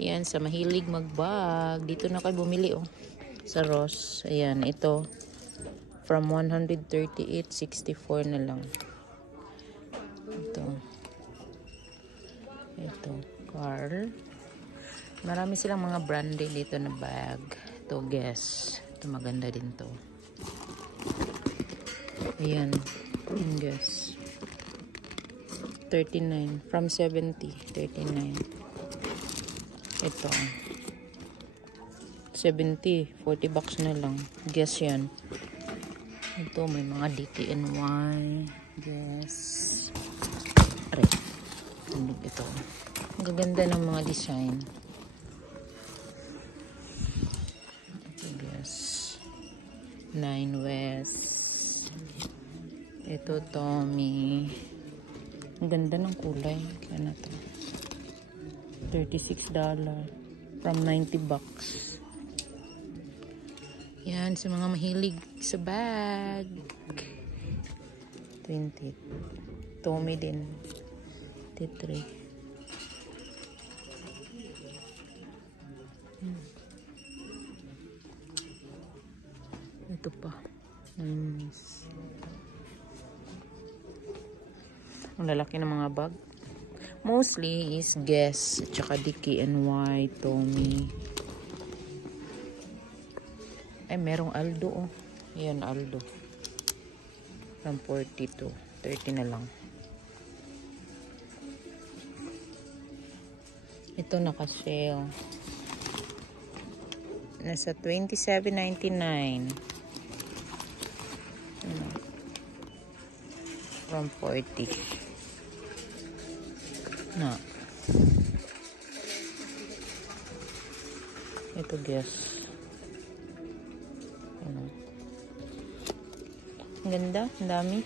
Yan, sa mahilig magbag. Dito na kayo bumili, oh. Sa Ross. Ayan, ito. From 138.64 na lang. Ito. Ito. Carl. Marami silang mga branded dito na bag. Ito, Guess. Ito, maganda din to. Ayan. Guess. 39. From 70. 39. Ito. 70. 40 bucks na lang. Guess yan. Ito, may mga DKNY. Guess. Aray. Ito. Ang gaganda ng mga design. Ito, Guess. 9 West. Ito, Tommy. Ang ganda ng kulay. Kaya na to. $36 from 90 bucks. Yan, sa mga mahilig sa bag. 20. Tommy din. 23. Ito pa. Nice. Ang lalaki ng mga bag. Mostly is Guess, tsaka DKNY, Tommy. Ay, merong Aldo, oh. Ayan, Aldo. From 40 to 30 na lang. Ito naka-sale. Nasa $27.99. From 40. Na. Ito, Guess. Ang ganda, ang dami.